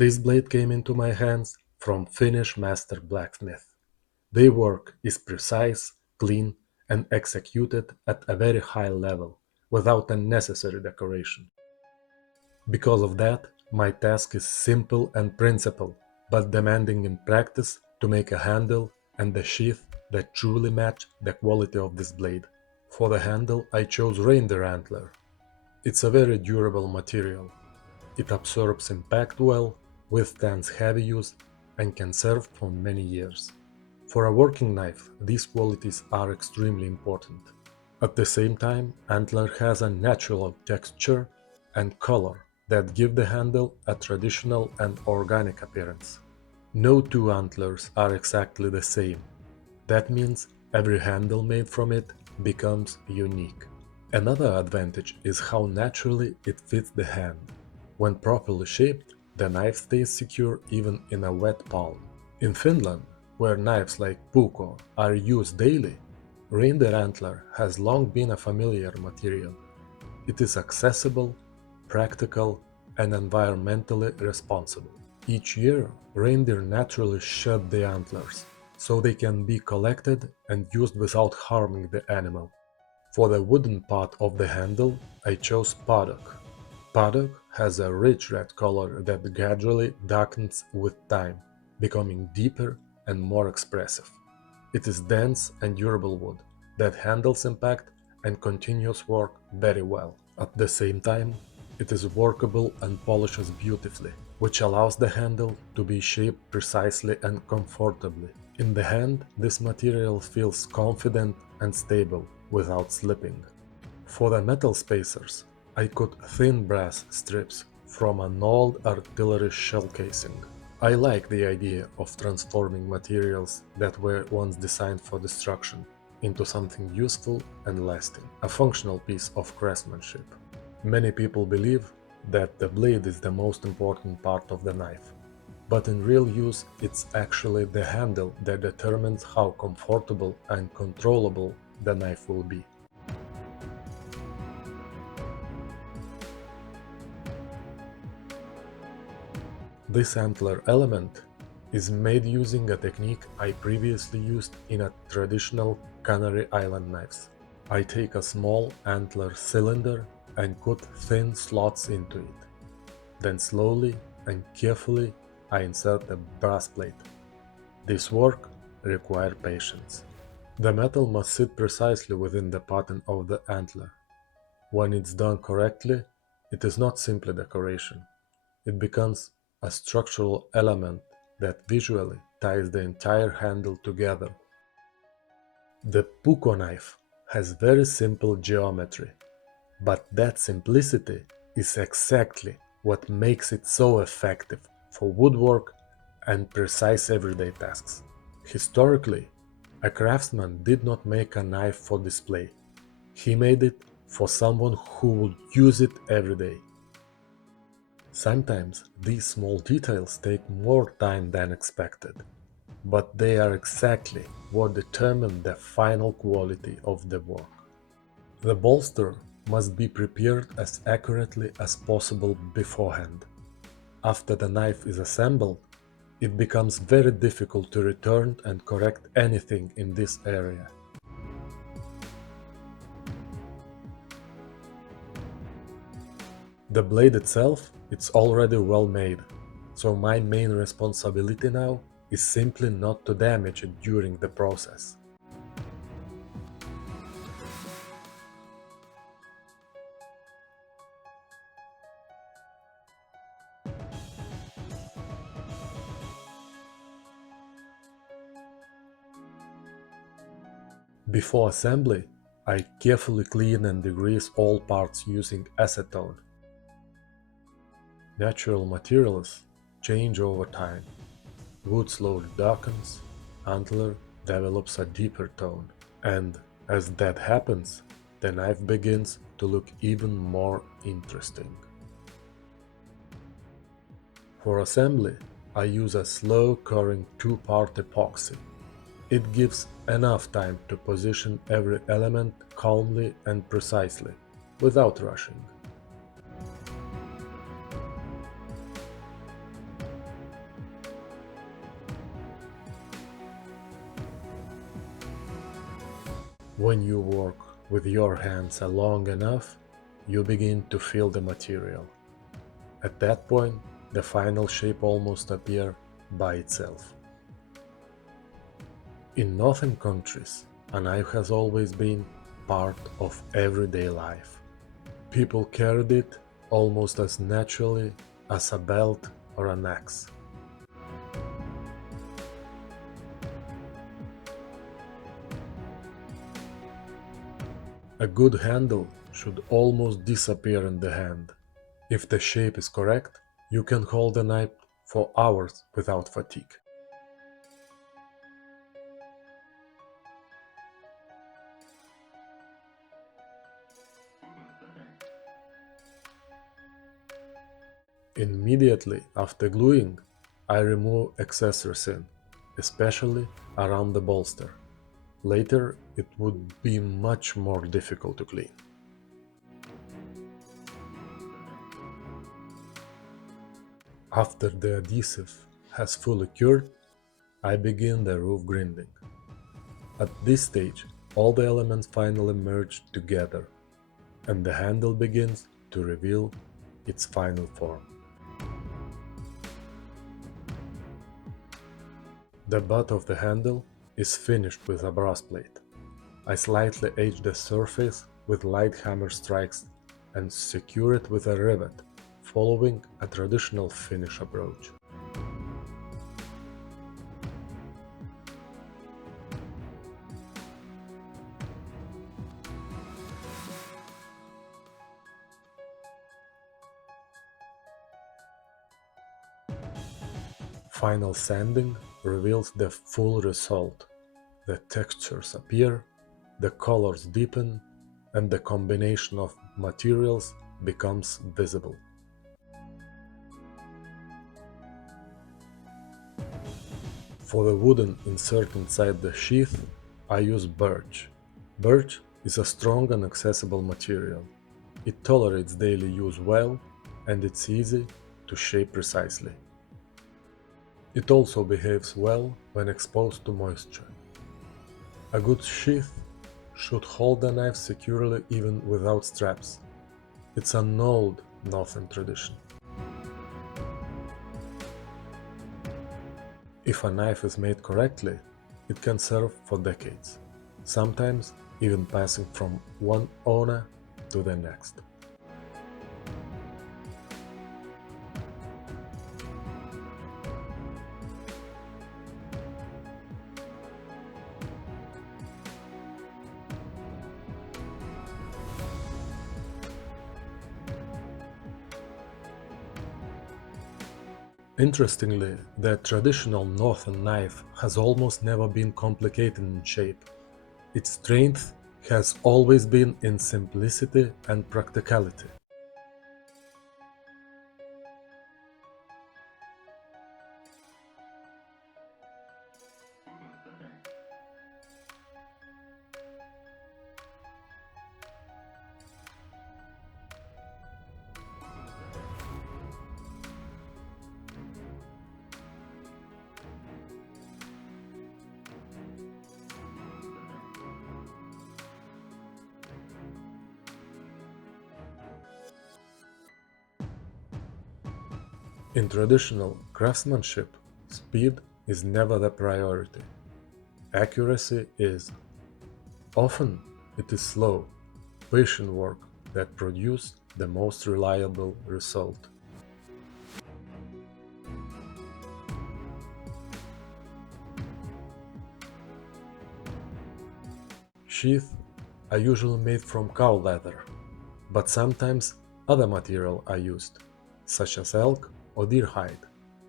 This blade came into my hands from Finnish master blacksmith. Their work is precise, clean, and executed at a very high level, without unnecessary decoration. Because of that, my task is simple and principled, but demanding in practice to make a handle and a sheath that truly match the quality of this blade. For the handle, I chose Reindeer Antler. It's a very durable material. It absorbs impact well, withstands heavy use, and can serve for many years. For a working knife, these qualities are extremely important. At the same time, Antler has a natural texture and color that give the handle a traditional and organic appearance. No two antlers are exactly the same. That means every handle made from it becomes unique. Another advantage is how naturally it fits the hand. When properly shaped, the knife stays secure even in a wet palm. In Finland, where knives like Puukko are used daily, Reindeer Antler has long been a familiar material. It is accessible, practical, and environmentally responsible. Each year, reindeer naturally shed the antlers, so they can be collected and used without harming the animal. For the wooden part of the handle, I chose Padauk. Padauk has a rich red color that gradually darkens with time, becoming deeper and more expressive. It is dense and durable wood that handles impact and continuous work very well. At the same time, it is workable and polishes beautifully, which allows the handle to be shaped precisely and comfortably. In the hand, this material feels confident and stable without slipping. For the metal spacers, I cut thin brass strips from an old artillery shell casing. I like the idea of transforming materials that were once designed for destruction into something useful and lasting, a functional piece of craftsmanship. Many people believe that the blade is the most important part of the knife, but in real use it's actually the handle that determines how comfortable and controllable the knife will be. This antler element is made using a technique I previously used in a traditional Canary Island knives. I take a small antler cylinder and cut thin slots into it. Then slowly and carefully I insert a brass plate. This work requires patience. The metal must sit precisely within the pattern of the antler. When it's done correctly, it is not simply decoration. It becomes a structural element that visually ties the entire handle together. The Puukko knife has very simple geometry, but that simplicity is exactly what makes it so effective for woodwork and precise everyday tasks. Historically, a craftsman did not make a knife for display. He made it for someone who would use it every day. Sometimes these small details take more time than expected, but they are exactly what determine the final quality of the work. The bolster must be prepared as accurately as possible beforehand. After the knife is assembled, it becomes very difficult to return and correct anything in this area. The blade itself is already well made, so my main responsibility now is simply not to damage it during the process. Before assembly, I carefully clean and degrease all parts using acetone. Natural materials change over time. Wood slowly darkens, antler develops a deeper tone, and as that happens, the knife begins to look even more interesting. For assembly, I use a slow curing two-part epoxy. It gives enough time to position every element calmly and precisely, without rushing. When you work with your hands long enough, you begin to feel the material. At that point, the final shape almost appears by itself. In northern countries, a knife has always been part of everyday life. People carried it almost as naturally as a belt or an axe. A good handle should almost disappear in the hand. If the shape is correct, you can hold the knife for hours without fatigue. Immediately after gluing, I remove excess resin, especially around the bolster. Later, it would be much more difficult to clean. After the adhesive has fully cured, I begin the roof grinding. At this stage, all the elements finally merge together, and the handle begins to reveal its final form. The butt of the handle is finished with a brass plate. I slightly edge the surface with light hammer strikes and secure it with a rivet, following a traditional Finnish approach. Final sanding reveals the full result. The textures appear, the colors deepen, and the combination of materials becomes visible. For the wooden insert inside the sheath, I use birch. Birch is a strong and accessible material. It tolerates daily use well, and it's easy to shape precisely. It also behaves well when exposed to moisture. A good sheath should hold the knife securely even without straps. It's an old northern tradition. If a knife is made correctly, it can serve for decades, sometimes even passing from one owner to the next. Interestingly, the traditional northern knife has almost never been complicated in shape. Its strength has always been in simplicity and practicality. In traditional craftsmanship, speed is never the priority. Accuracy is. Often it is slow, patient work that produces the most reliable result. Sheaths are usually made from cow leather, but sometimes other material are used, such as elk or deer hide,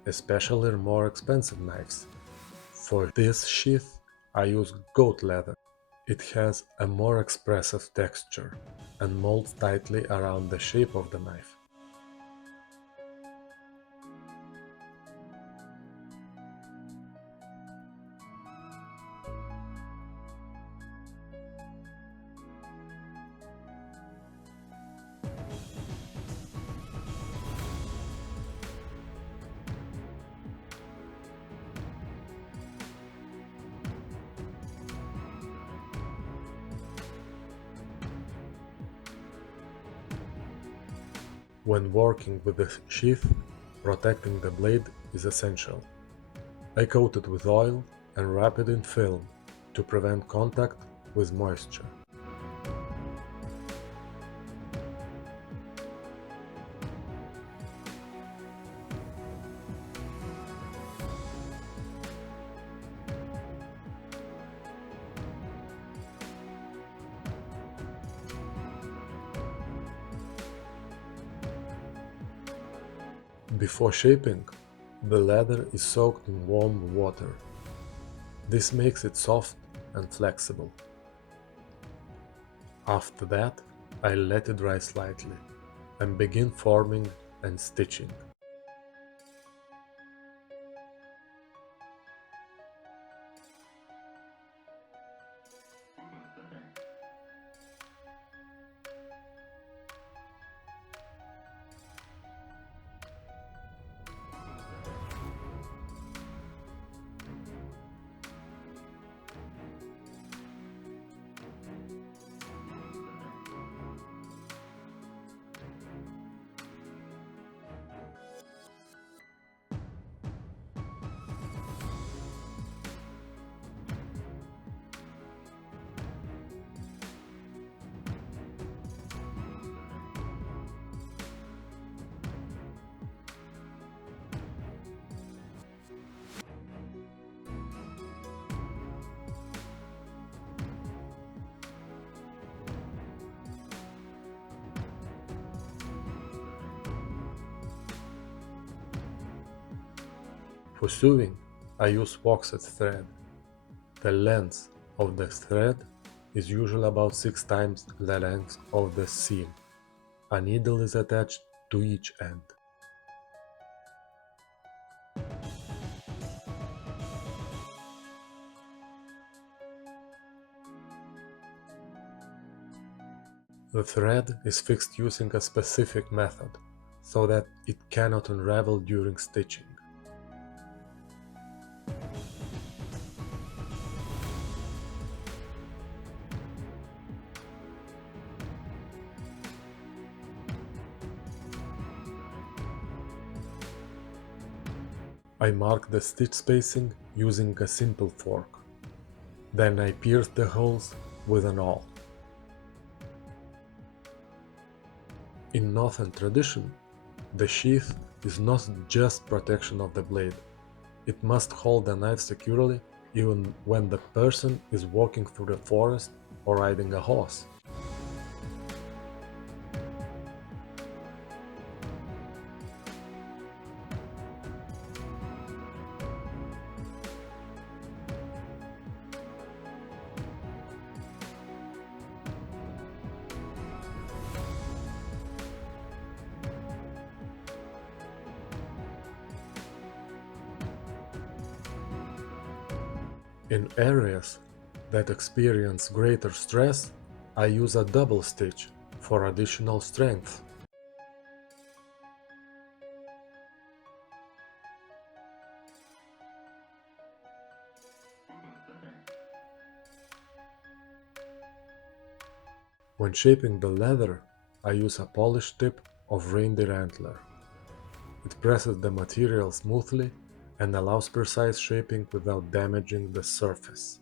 especially more expensive knives. For this sheath, I use goat leather. It has a more expressive texture and molds tightly around the shape of the knife. When working with the sheath, protecting the blade is essential. I coat it with oil and wrap it in film to prevent contact with moisture. Before shaping, the leather is soaked in warm water. This makes it soft and flexible. After that, I let it dry slightly and begin forming and stitching. For sewing, I use waxed thread. The length of the thread is usually about 6 times the length of the seam. A needle is attached to each end. The thread is fixed using a specific method, so that it cannot unravel during stitching. I mark the stitch spacing using a simple fork. Then I pierce the holes with an awl. In Northern tradition, the sheath is not just protection of the blade. It must hold the knife securely even when the person is walking through the forest or riding a horse. In areas that experience greater stress, I use a double stitch for additional strength. When shaping the leather, I use a polished tip of Reindeer Antler. It presses the material smoothly and allows precise shaping without damaging the surface.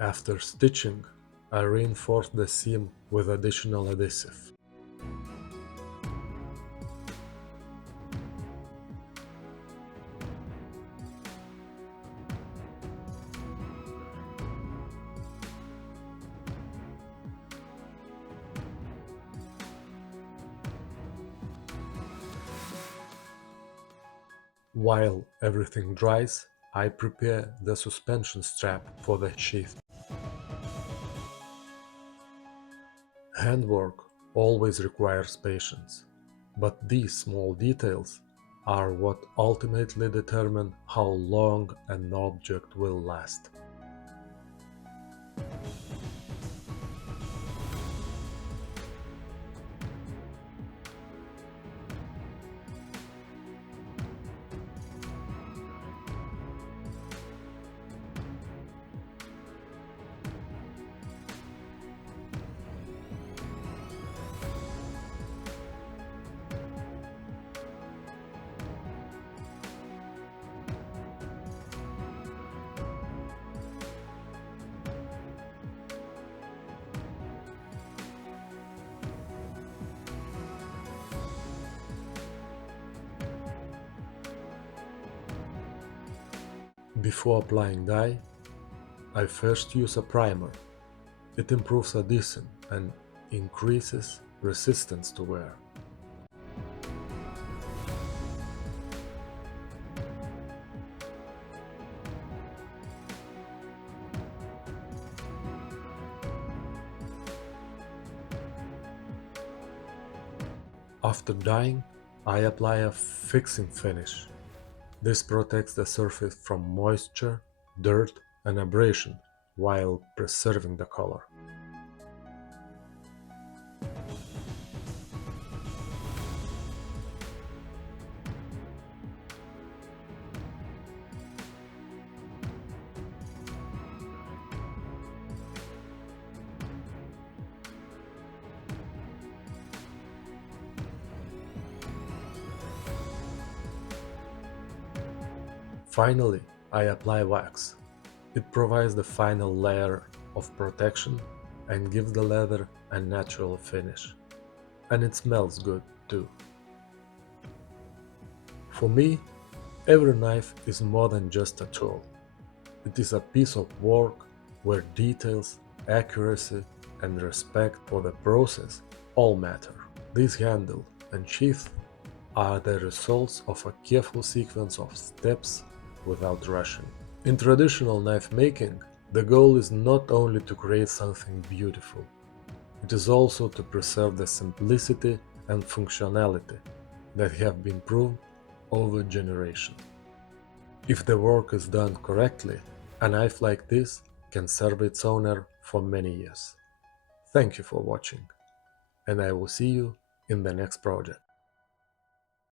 After stitching, I reinforce the seam with additional adhesive. While everything dries, I prepare the suspension strap for the sheath. Handwork always requires patience, but these small details are what ultimately determine how long an object will last. Before applying dye, I first use a primer. It improves adhesion and increases resistance to wear. After dyeing, I apply a fixing finish. This protects the surface from moisture, dirt, and abrasion while preserving the color. Finally, I apply wax. It provides the final layer of protection and gives the leather a natural finish. And it smells good too. For me, every knife is more than just a tool. It is a piece of work where details, accuracy, and respect for the process all matter. This handle and sheath are the results of a careful sequence of steps without rushing. In traditional knife making, the goal is not only to create something beautiful, it is also to preserve the simplicity and functionality that have been proved over generations. If the work is done correctly, a knife like this can serve its owner for many years. Thank you for watching, and I will see you in the next project.